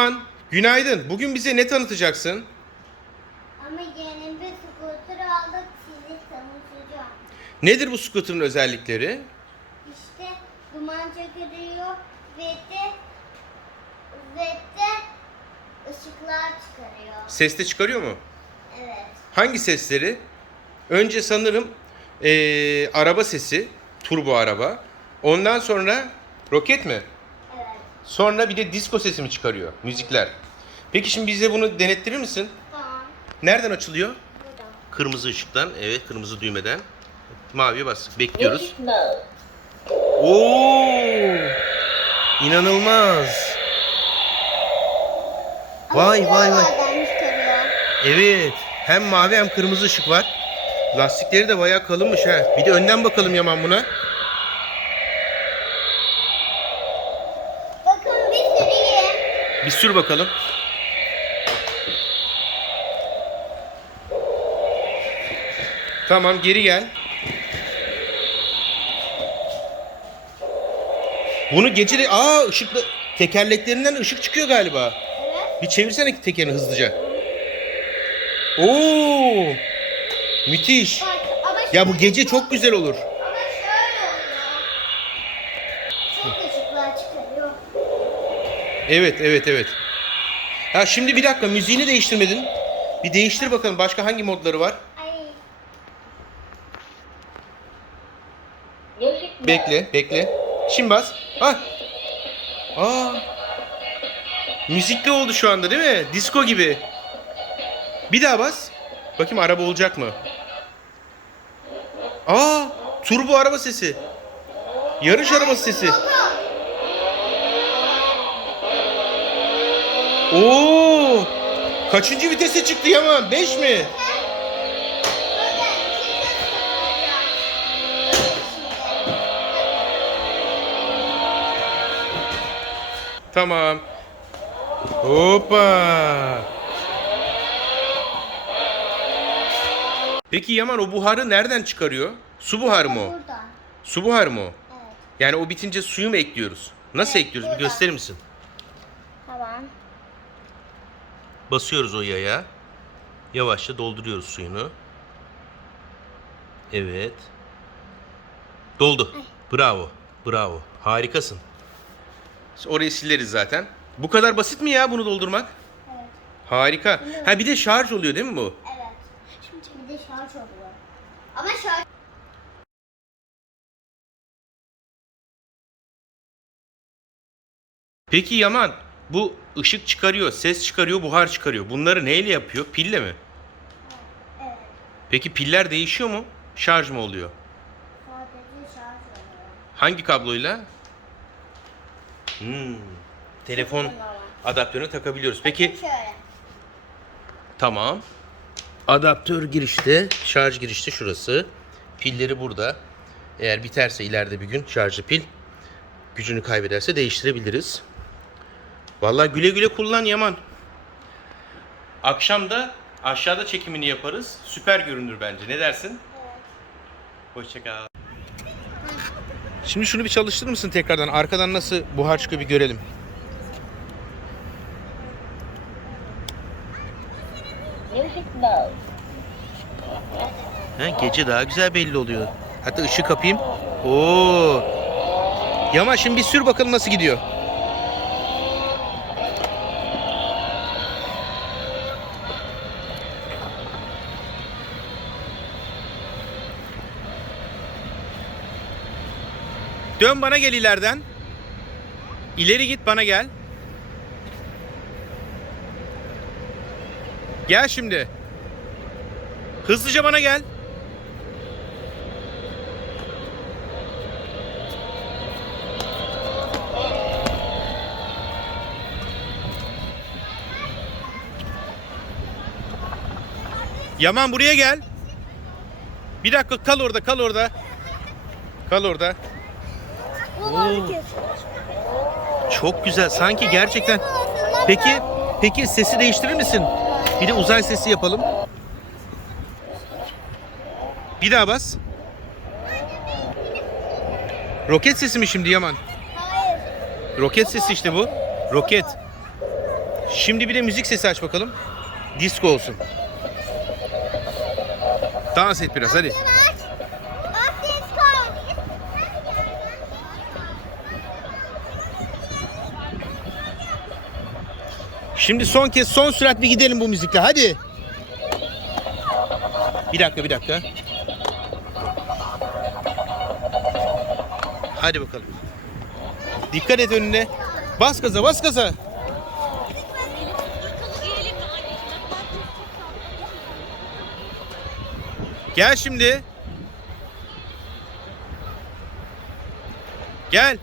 Yaman, Günaydın. Bugün bize ne tanıtacaksın? Ama yeni bir scooter aldık sizi tanıtacağım. Nedir bu scooter'ın özellikleri? İşte duman çıkarıyor ve de ve de ışıklar çıkarıyor. Ses de çıkarıyor mu? Evet. Hangi sesleri? Önce sanırım eee, araba sesi, turbo araba. Ondan sonra roket mi? Sonra bir de disco sesi mi çıkarıyor? Müzikler. Peki şimdi bize bunu denettirir misin? Tamam. Nereden açılıyor? Burada. Kırmızı ışıktan, evet kırmızı düğmeden. Maviye bastık. Bekliyoruz. Oo! İnanılmaz. Vay vay vay. Evet. Hem mavi hem kırmızı ışık var. Lastikleri de bayağı kalınmış ha. Bir de önden bakalım Yaman buna. Bir sür bakalım. Tamam geri gel. Bunu gece de aa ışıklı tekerleklerinden ışık çıkıyor galiba. Evet. Bir çevirsene tekerini hızlıca. Oo! Müthiş. Bak Ya bu gece çok güzel olur. Ama şöyle oluyor. Çok ışıklar çıkarıyor. Evet, evet, evet. Ya şimdi bir dakika müziğini değiştirmedin. Bir değiştir bakalım başka hangi modları var? Bekle, bekle. Şimdi bas. Ha. Aa. Müzikli oldu şu anda değil mi? Disco gibi. Bir daha bas. Bakayım araba olacak mı? Aa, turbo araba sesi. Yarış arabası sesi. Oo! Kaçıncı vitese çıktı Yaman? 5 mi? Tamam. Hoppa. Peki Yaman o buharı nereden çıkarıyor? Su buharı mı o? Burada. Su buharı mı o? Evet. Yani o bitince suyu mu ekliyoruz? Nasıl Evet, ekliyoruz? Bir burada. gösterir misin? Tamam. Basıyoruz o yaya. Yavaşça dolduruyoruz suyunu. Evet. Doldu. Bravo. Bravo. Harikasın. Orayı sileriz zaten. Bu kadar basit mi ya bunu doldurmak? Evet. Harika. Ha bir de şarj oluyor değil mi bu? Evet. Şimdi bir de şarj oluyor. Ama şarj Peki Yaman bu ışık çıkarıyor, ses çıkarıyor, buhar çıkarıyor. Bunları neyle yapıyor? Pille mi? evet. Peki piller değişiyor mu? Şarj mı oluyor? Sadece şarj oluyor. Hangi kabloyla? Hmm, telefon adaptörüne takabiliyoruz. Peki Şöyle. tamam. Adaptör girişte, şarj girişte şurası. Pilleri burada. Eğer biterse ileride bir gün şarjlı pil gücünü kaybederse değiştirebiliriz. Vallahi güle güle kullan Yaman. Akşam da aşağıda çekimini yaparız. Süper görünür bence. Ne dersin? Evet. Hoşçakal. Şimdi şunu bir çalıştırır mısın tekrardan? Arkadan nasıl buhar çıkıyor bir görelim. He, gece daha güzel belli oluyor. Hatta ışık kapayım. Oo. Yama şimdi bir sür bakalım nasıl gidiyor. Dön bana gel ileriden. İleri git bana gel. Gel şimdi. Hızlıca bana gel. Yaman buraya gel. Bir dakika kal orada, kal orada. Kal orada. Oo. Çok güzel. Sanki gerçekten. Peki, peki sesi değiştirir misin? Bir de uzay sesi yapalım. Bir daha bas. Roket sesi mi şimdi Yaman? Hayır. Roket sesi işte bu. Roket. Şimdi bir de müzik sesi aç bakalım. Disco olsun. Dans et biraz hadi. Bak. Bak disco. Şimdi son kez son sürat bir gidelim bu müzikle hadi. Bir dakika bir dakika. Hadi bakalım. Dikkat et önüne. Bas gaza bas gaza. Gel şimdi. Gel.